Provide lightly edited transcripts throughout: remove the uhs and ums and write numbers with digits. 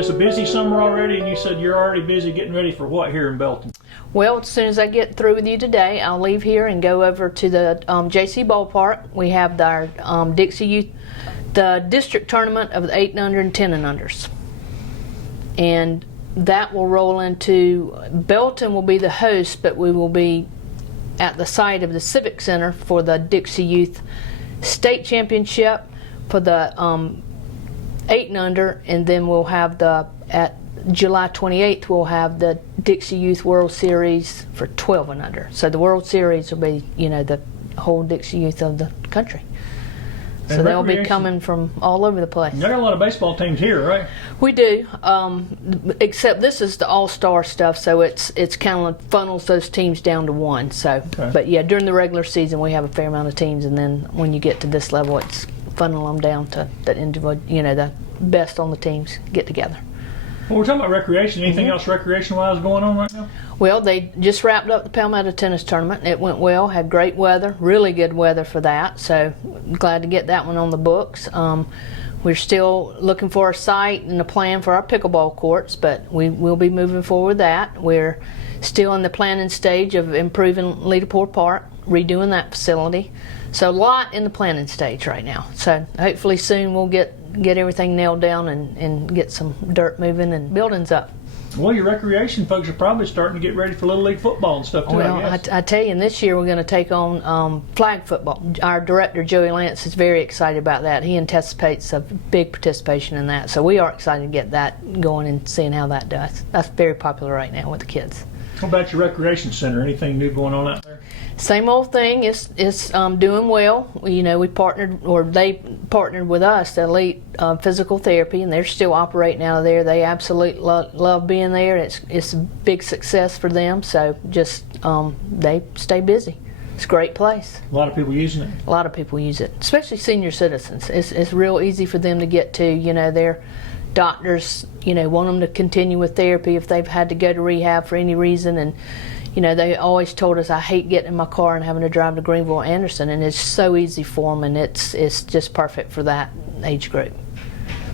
it's a busy summer already, and you said you're already busy getting ready for what here in Belton? Well, as soon as I get through with you today, I'll leave here and go over to the JC Ballpark. We have our Dixie Youth, the district tournament of the 8 and under and 10 and unders. And that will roll into, Belton will be the host, but we will be at the site of the Civic Center for the Dixie Youth State Championship for the 8 and under, and then we'll have at July 28th we'll have the Dixie Youth World Series for 12 and under. So the World Series will be, the whole Dixie Youth of the country. So they'll be coming from all over the place. You got a lot of baseball teams here, right? We do, except this is the all-star stuff, so it's kind of funnels those teams down to one. So, okay. But yeah, during the regular season we have a fair amount of teams, and then when you get to this level, it's funnel them down to the individual, the best on the teams get together. Well, we're talking about recreation. Anything else recreation-wise going on right now? Well, they just wrapped up the Palmetto Tennis Tournament. It went well, had great weather, really good weather for that, so glad to get that one on the books. We're still looking for a site and a plan for our pickleball courts, but we will be moving forward with that. We're still in the planning stage of improving Leaderport Park, redoing that facility. So a lot in the planning stage right now. So hopefully soon we'll get everything nailed down and get some dirt moving and buildings up. Well, your recreation folks are probably starting to get ready for Little League football and stuff too, well, I guess. I tell you, and this year we're going to take on flag football. Our director, Joey Lance, is very excited about that. He anticipates a big participation in that. So we are excited to get that going and seeing how that does. That's very popular right now with the kids. What about your recreation center? Anything new going on out there? Same old thing. It's doing well. We partnered, or they partnered with us, the Elite Physical Therapy, and they're still operating out of there. They absolutely love being there. It's a big success for them. So just they stay busy. It's a great place. A lot of people using it. A lot of people use it, especially senior citizens. It's real easy for them to get to. Their doctors, want them to continue with therapy if they've had to go to rehab for any reason, and they always told us, I hate getting in my car and having to drive to Greenville or Anderson, and it's so easy for them, and it's just perfect for that age group.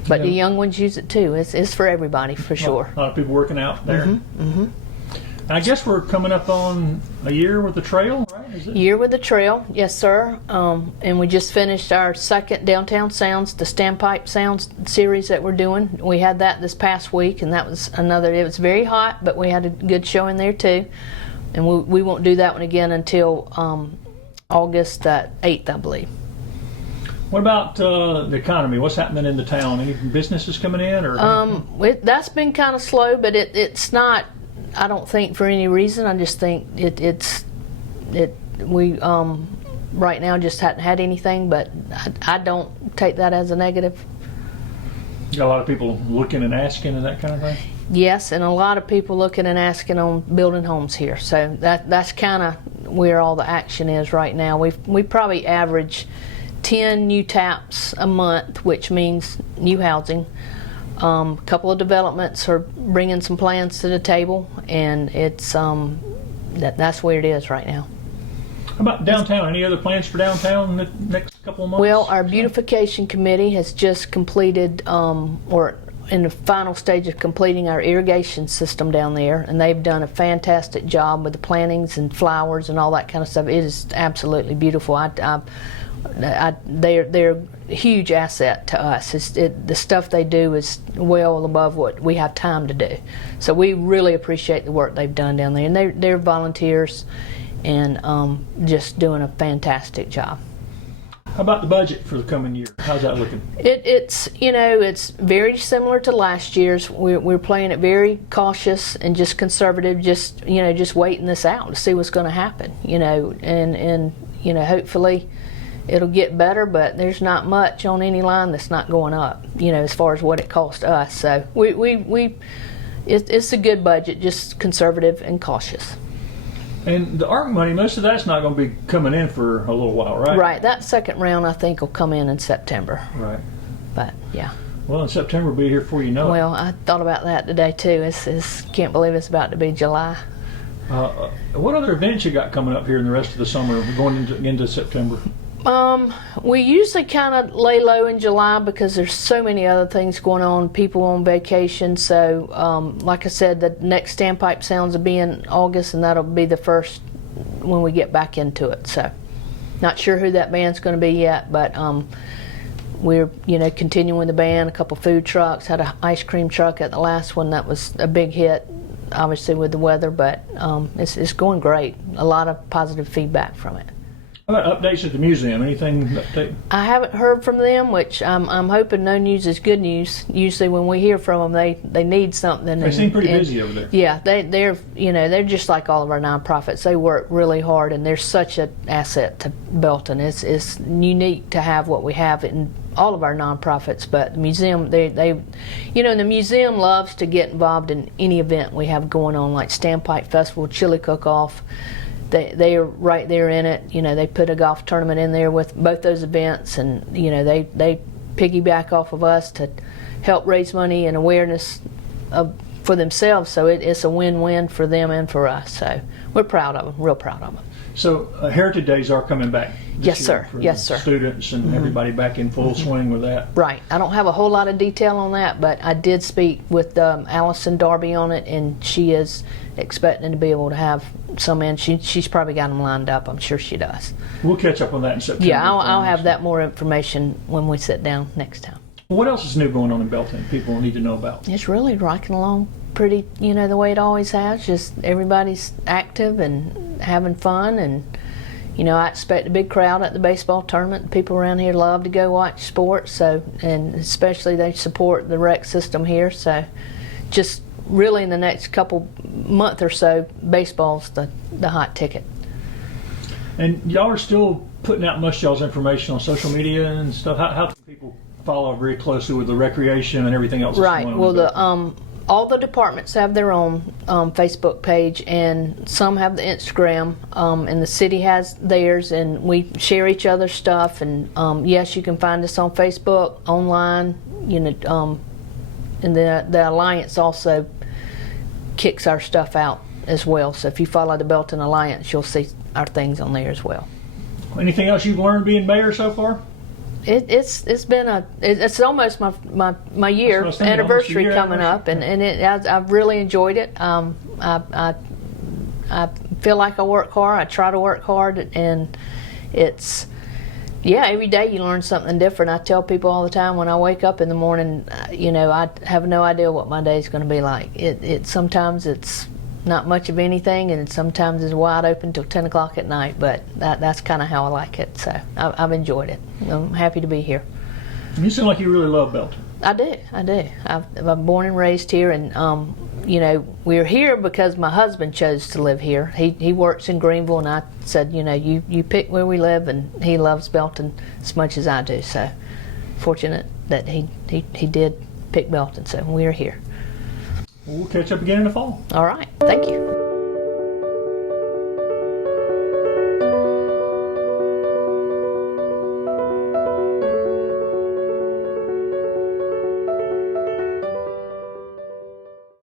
But the young ones use it too. It's for everybody, for sure. A lot of people working out there. I guess we're coming up on a year with the trail, right? Year with the trail, yes, sir. And we just finished our second Downtown Sounds, the Standpipe Sounds series that we're doing. We had that this past week, and that was it was very hot, but we had a good showing there too. And we won't do that one again until August 8th, I believe. What about the economy? What's happening in the town? Any businesses coming in? That's been kind of slow, but it's not, I don't think, for any reason. I just think we right now just hadn't had anything, but I don't take that as a negative. You got a lot of people looking and asking and that kind of thing? Yes, and a lot of people looking and asking on building homes here. So that's kind of where all the action is right now. We probably average 10 new taps a month, which means new housing. A couple of developments are bringing some plans to the table, and it's that's where it is right now. How about downtown? Any other plans for downtown in the next couple of months? Well, our beautification committee has just completed, or in the final stage of completing, our irrigation system down there, and they've done a fantastic job with the plantings and flowers and all that kind of stuff. It is absolutely beautiful. They're a huge asset to us. The stuff they do is well above what we have time to do. So we really appreciate the work they've done down there, and they're volunteers and just doing a fantastic job. How about the budget for the coming year? How's that looking? It's very similar to last year's. We're playing it very cautious and just conservative, just waiting this out to see what's going to happen. And hopefully it'll get better, but there's not much on any line that's not going up, as far as what it cost us. So it's a good budget, just conservative and cautious. And the ARC money, most of that's not going to be coming in for a little while, right? Right. That second round, I think, will come in September. Right. But, yeah. Well, in September, we'll be here before you know it. Well, I thought about that today, too. Can't believe it's about to be July. What other events you got coming up here in the rest of the summer, going into September? We usually kind of lay low in July because there's so many other things going on, people on vacation. So, like I said, the next Standpipe Sounds will be in August, and that'll be the first when we get back into it. So, not sure who that band's going to be yet, but we're continuing the band. A couple food trucks, had an ice cream truck at the last one that was a big hit, obviously with the weather, but it's going great. A lot of positive feedback from it. How about updates at the museum? Anything update? I haven't heard from them, which I'm hoping no news is good news. Usually when we hear from them, they need something. They seem pretty busy over there. Yeah, they're just like all of our nonprofits. They work really hard, and they're such an asset to Belton. It's unique to have what we have in all of our nonprofits, but the museum, the museum loves to get involved in any event we have going on, like Standpipe Festival, Chili Cook-Off. They are right there in it. They put a golf tournament in there with both those events, and they piggyback off of us to help raise money and awareness for themselves. So it's a win-win for them and for us. So we're proud of them, real proud of them. So Heritage Days are coming back this Yes, year sir. for Yes, the sir. students and everybody back in full swing with that. Right. I don't have a whole lot of detail on that, but I did speak with Allison Darby on it, and she is expecting to be able to have some in. She's probably got them lined up. I'm sure she does. We'll catch up on that in September. Yeah, I'll have that more information when we sit down next time. Well, what else is new going on in Belton people need to know about? It's really rocking along pretty, the way it always has. Just everybody's active and having fun, and I expect a big crowd at the baseball tournament. People around here love to go watch sports, so, and especially they support the rec system here. So, just really in the next couple month or so, baseball's the hot ticket. And y'all are still putting out much y'all's information on social media and stuff. How can people follow very closely with the recreation and everything else? Right. That's going Well, on in Belton? all the departments have their own Facebook page, and some have the Instagram, and the city has theirs, and we share each other's stuff. And yes, you can find us on Facebook, online, and the Alliance also kicks our stuff out as well. So if you follow the Belton Alliance, you'll see our things on there as well. Anything else you've learned being mayor so far? It's almost my year That's what I was thinking, anniversary almost a year coming up, anniversary. and I've really enjoyed it. I feel like I work hard. I try to work hard, and every day you learn something different. I tell people all the time when I wake up in the morning, I have no idea what my day is going to be like. Sometimes it's not much of anything, and sometimes it's wide open till 10 o'clock at night, but that's kind of how I like it. So I've enjoyed it. I'm happy to be here. You seem like you really love Belton. I do. I'm born and raised here, and we're here because my husband chose to live here. He works in Greenville, and I said, you pick where we live, and he loves Belton as much as I do. So fortunate that he did pick Belton, so we're here. We'll catch up again in the fall. All right. Thank you.